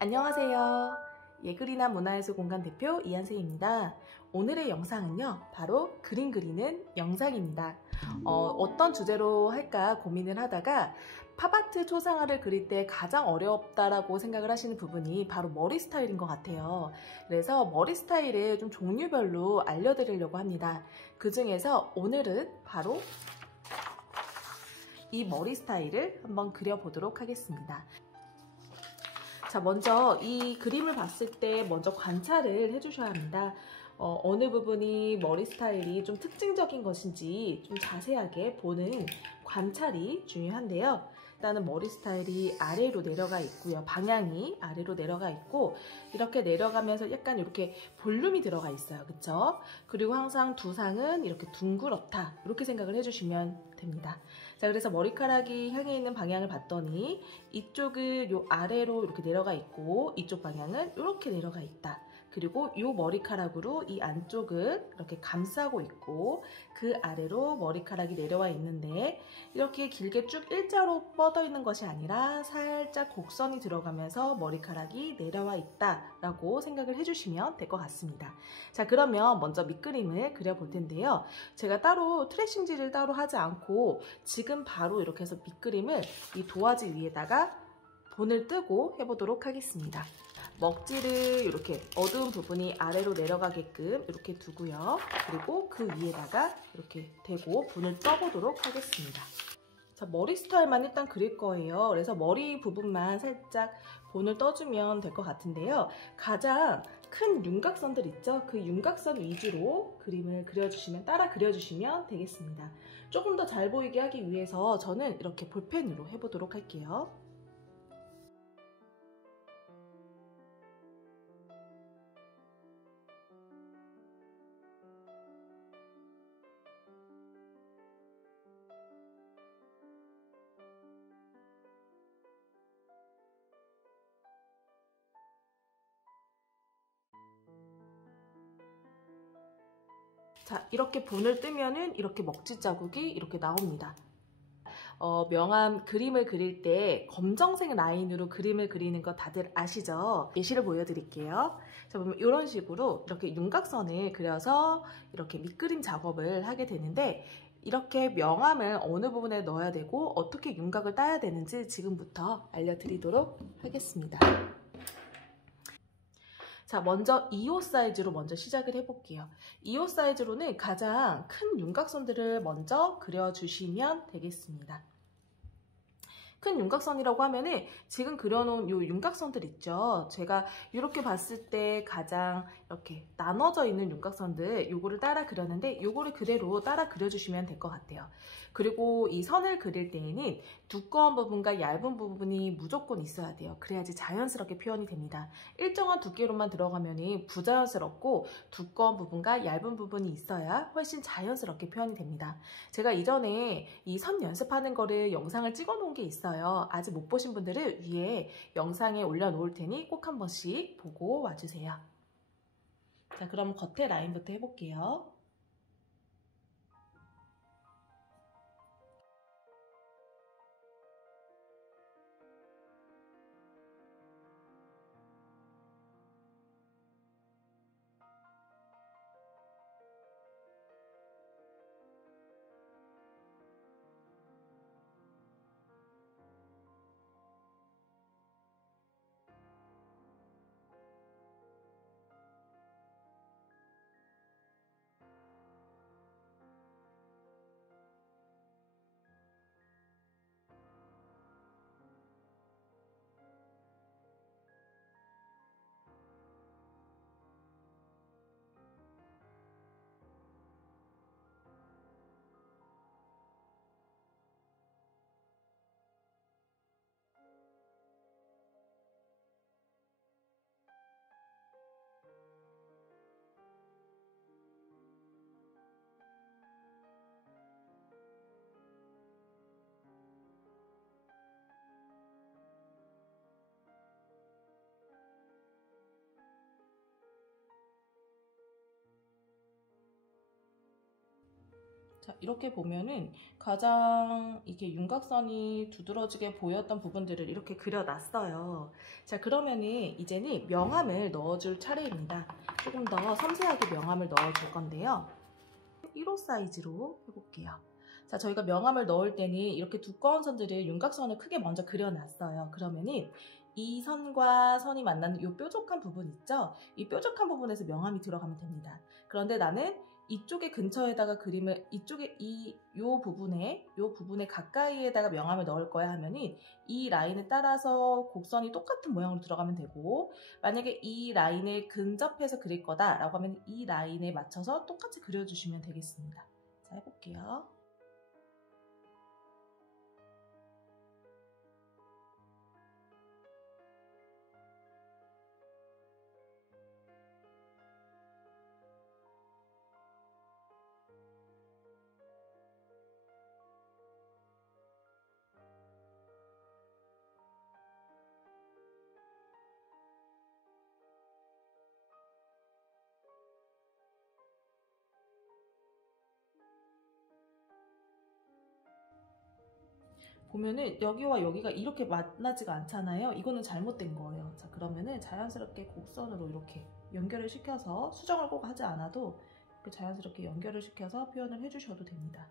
안녕하세요. 예그리나 문화예술 공간 대표 이한세입니다. 오늘의 영상은요, 바로 그림 그리는 영상입니다. 어떤 주제로 할까 고민을 하다가 팝아트 초상화를 그릴 때 가장 어렵다라고 생각을 하시는 부분이 바로 머리 스타일인 것 같아요. 그래서 머리 스타일을 좀 종류별로 알려드리려고 합니다. 그 중에서 오늘은 바로 이 머리 스타일을 한번 그려보도록 하겠습니다. 자, 먼저 이 그림을 봤을 때 먼저 관찰을 해주셔야 합니다. 어느 부분이 머리 스타일이 좀 특징적인 것인지 좀 자세하게 보는 관찰이 중요한데요. 일단은 머리 스타일이 아래로 내려가 있고요. 방향이 아래로 내려가 있고 이렇게 내려가면서 약간 이렇게 볼륨이 들어가 있어요. 그쵸? 그리고 항상 두상은 이렇게 둥그렇다. 이렇게 생각을 해주시면 됩니다. 자, 그래서 머리카락이 향해 있는 방향을 봤더니 이쪽은 요 아래로 이렇게 내려가 있고 이쪽 방향은 이렇게 내려가 있다. 그리고 이 머리카락으로 이 안쪽을 이렇게 감싸고 있고 그 아래로 머리카락이 내려와 있는데 이렇게 길게 쭉 일자로 뻗어 있는 것이 아니라 살짝 곡선이 들어가면서 머리카락이 내려와 있다라고 생각을 해주시면 될 것 같습니다. 자, 그러면 먼저 밑그림을 그려볼 텐데요. 제가 따로 트레싱질을 따로 하지 않고 지금 바로 이렇게 해서 밑그림을 이 도화지 위에다가 본을 뜨고 해보도록 하겠습니다. 먹지를 이렇게 어두운 부분이 아래로 내려가게끔 이렇게 두고요. 그리고 그 위에다가 이렇게 대고 본을 떠보도록 하겠습니다. 자, 머리 스타일만 일단 그릴 거예요. 그래서 머리 부분만 살짝 본을 떠주면 될 것 같은데요. 가장 큰 윤곽선들 있죠? 그 윤곽선 위주로 그림을 그려주시면, 따라 그려주시면 되겠습니다. 조금 더 잘 보이게 하기 위해서 저는 이렇게 볼펜으로 해보도록 할게요. 자, 이렇게 본을 뜨면은 이렇게 먹지 자국이 이렇게 나옵니다. 명암 그림을 그릴 때 검정색 라인으로 그림을 그리는 거 다들 아시죠? 예시를 보여드릴게요. 자, 보면 이런 식으로 이렇게 윤곽선을 그려서 이렇게 밑그림 작업을 하게 되는데 이렇게 명암을 어느 부분에 넣어야 되고 어떻게 윤곽을 따야 되는지 지금부터 알려드리도록 하겠습니다. 자, 먼저 2호 사이즈로 먼저 시작을 해볼게요. 2호 사이즈로는 가장 큰 윤곽선들을 먼저 그려주시면 되겠습니다. 큰 윤곽선이라고 하면은 지금 그려놓은 요 윤곽선들 있죠. 제가 이렇게 봤을 때 가장 이렇게 나눠져 있는 윤곽선들 요거를 따라 그렸는데 요거를 그대로 따라 그려주시면 될 것 같아요. 그리고 이 선을 그릴 때에는 두꺼운 부분과 얇은 부분이 무조건 있어야 돼요. 그래야지 자연스럽게 표현이 됩니다. 일정한 두께로만 들어가면 부자연스럽고 두꺼운 부분과 얇은 부분이 있어야 훨씬 자연스럽게 표현이 됩니다. 제가 이전에 이 선 연습하는 거를 영상을 찍어 놓은 게 있어요. 아직 못 보신 분들은 위에 영상에 올려놓을 테니 꼭 한 번씩 보고 와주세요. 자, 그럼 겉에 라인부터 해볼게요. 자, 이렇게 보면은 가장 이렇게 윤곽선이 두드러지게 보였던 부분들을 이렇게 그려놨어요. 자, 그러면은 이제는 명암을 넣어줄 차례입니다. 조금 더 섬세하게 명암을 넣어줄 건데요. 1호 사이즈로 해볼게요. 자, 저희가 명암을 넣을 때는 이렇게 두꺼운 선들을 윤곽선을 크게 먼저 그려놨어요. 그러면은 이 선과 선이 만나는 이 뾰족한 부분 있죠? 이 뾰족한 부분에서 명암이 들어가면 됩니다. 그런데 나는 이쪽에 근처에다가 그림을 이쪽에 요 부분에 가까이에다가 명암을 넣을 거야 하면은 이 라인을 따라서 곡선이 똑같은 모양으로 들어가면 되고, 만약에 이 라인에 근접해서 그릴 거다라고 하면 이 라인에 맞춰서 똑같이 그려주시면 되겠습니다. 자, 해볼게요. 보면은 여기와 여기가 이렇게 만나지가 않잖아요. 이거는 잘못된 거예요. 자, 그러면은 자연스럽게 곡선으로 이렇게 연결을 시켜서, 수정을 꼭 하지 않아도 이렇게 자연스럽게 연결을 시켜서 표현을 해주셔도 됩니다.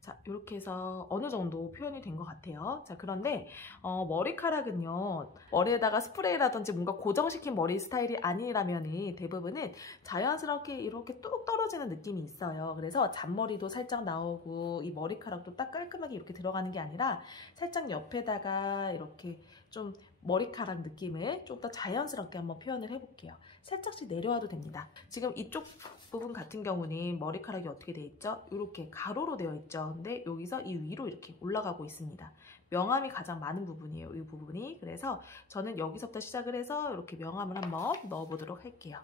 자, 이렇게 해서 어느 정도 표현이 된 것 같아요. 자, 그런데 머리카락은요, 머리에다가 스프레이라든지 뭔가 고정시킨 머리 스타일이 아니라면 대부분은 자연스럽게 이렇게 뚝 떨어지는 느낌이 있어요. 그래서 잔머리도 살짝 나오고 이 머리카락도 딱 깔끔하게 이렇게 들어가는 게 아니라 살짝 옆에다가 이렇게 좀 머리카락 느낌을 좀 더 자연스럽게 한번 표현을 해볼게요. 살짝씩 내려와도 됩니다. 지금 이쪽 부분 같은 경우는 머리카락이 어떻게 되어 있죠? 이렇게 가로로 되어 있죠. 근데 여기서 이 위로 이렇게 올라가고 있습니다. 명암이 가장 많은 부분이에요. 이 부분이. 그래서 저는 여기서부터 시작을 해서 이렇게 명암을 한번 넣어보도록 할게요.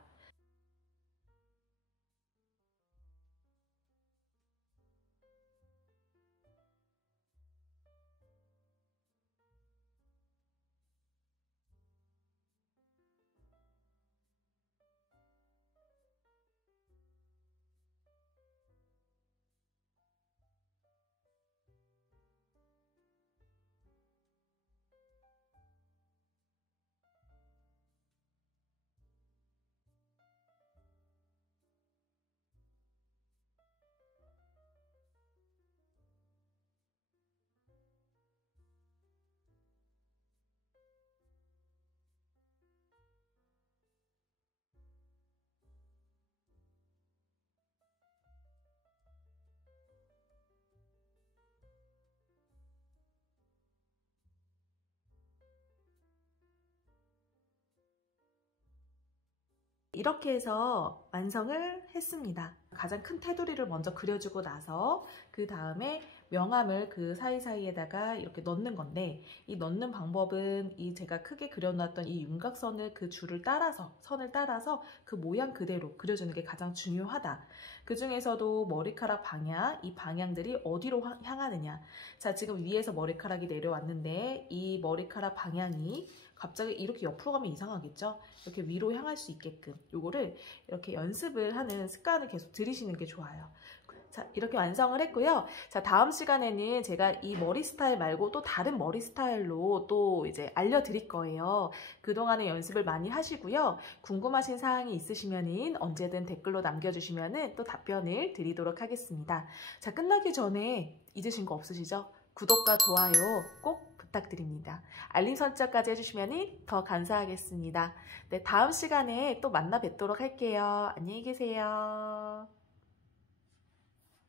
이렇게 해서 완성을 했습니다. 가장 큰 테두리를 먼저 그려주고 나서 그 다음에 명암을 그 사이사이에다가 이렇게 넣는 건데, 이 넣는 방법은 이 제가 크게 그려놨던 이 윤곽선을 그 줄을 따라서, 선을 따라서 그 모양 그대로 그려주는 게 가장 중요하다. 그 중에서도 머리카락 방향, 이 방향들이 어디로 향하느냐. 자, 지금 위에서 머리카락이 내려왔는데 이 머리카락 방향이 갑자기 이렇게 옆으로 가면 이상하겠죠? 이렇게 위로 향할 수 있게끔 요거를 이렇게 연습을 하는 습관을 계속 들이시는 게 좋아요. 자, 이렇게 완성을 했고요. 자, 다음 시간에는 제가 이 머리 스타일 말고 또 다른 머리 스타일로 또 이제 알려드릴 거예요. 그동안에 연습을 많이 하시고요. 궁금하신 사항이 있으시면은 언제든 댓글로 남겨주시면은 또 답변을 드리도록 하겠습니다. 자, 끝나기 전에 잊으신 거 없으시죠? 구독과 좋아요 꼭 부탁드립니다. 부탁드립니다. 알림 설정까지 해주시면 더 감사하겠습니다. 네, 다음 시간에 또 만나 뵙도록 할게요. 안녕히 계세요.